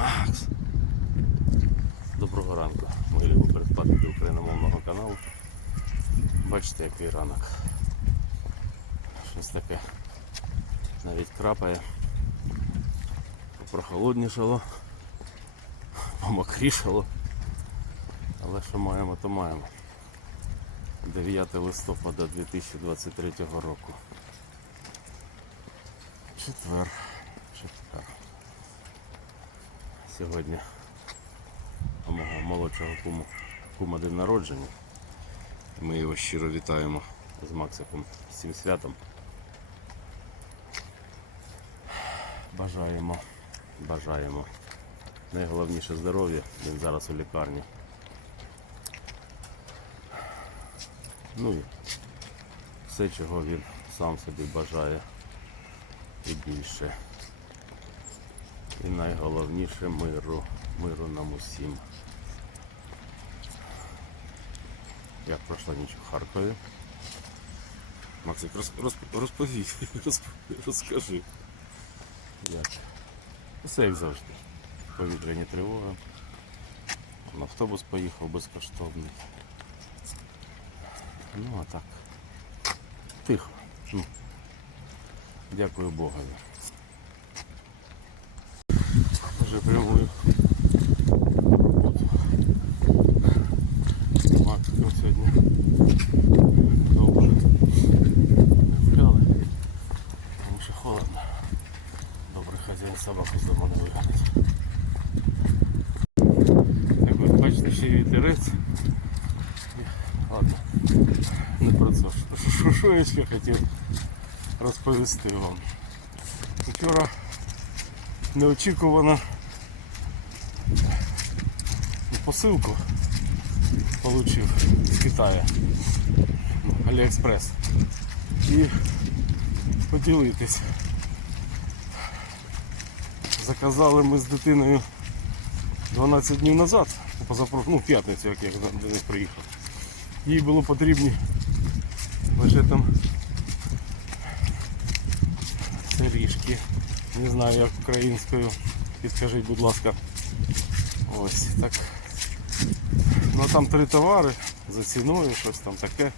Макс. Доброго ранку, мої любі предплатники україномовного каналу. Бачите, який ранок. Щось таке навіть крапає. Прохолоднішало, помокрішало. Але що маємо, то маємо. 9 листопада 2023 року. Четвер. Четвер. Сьогодні у мого молодшого куму, кума день народження. Ми його щиро вітаємо з Максиком цим святом. Бажаємо, бажаємо. Найголовніше здоров'я, він зараз у лікарні. Ну і все, чого він сам собі бажає і більше. І найголовніше миру, миру нам усім. Як пройшла ніч у Харкові. Максик, роз, роз, розповідь, розп- розкажи. Як? Все як завжди. Повітряні тривоги. На автобус поїхав безкоштовний. Ну а так. Тихо. Ну. Дякую Богові. Вже прямую роботу. Максиком сьогодні довго не гуляли, тому що холодно. Добре, хазяїн собаку з дому не. Як ви бачите, ще вітерець. Ладно, не про це. Що- я ще хотів розповісти вам? Вчора неочікувано посилку получив з Китаю. Аліекспрес. І поділитись. Заказали ми з дитиною 12 днів назад, позапро... ну, в п'ятницю, як я до них приїхав. Їй було потрібні лише там сиріжки. Не знаю як українською. Підкажіть, будь ласка. Ось так. Ну там три товари за ціною, щось там таке.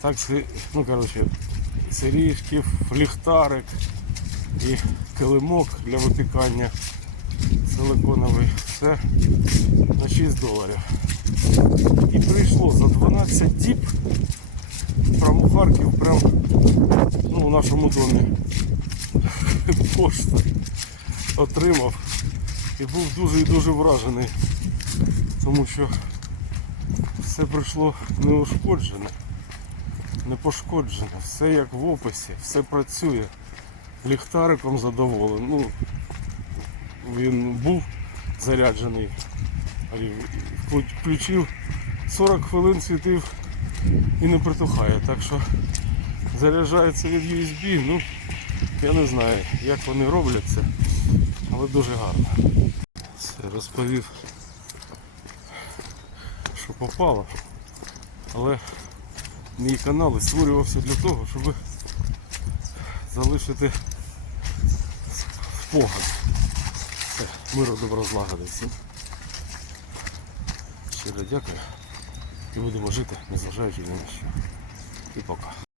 Так, ну коротше, сиріжки, ліхтарик і килимок для випікання силиконовий. Все на 6 доларів. І прийшло за 12 діб прямо у Харків, прямо ну, у нашому домі. Пошта отримав і був дуже і дуже вражений, тому що все прийшло неушкоджене, не пошкоджене, все як в описі, все працює. Ліхтариком задоволений. Ну, він був заряджений, включив 40 хвилин світив і не притухає. Так що заряджається від USB, ну я не знаю, як вони роблять це, але дуже гарно. Все, розповів, що попало, але мій канал створювався для того, щоб залишити спогад. Миру добро злагодиться. Щиро дякую і будемо жити, незважаючи на ніщо. І пока.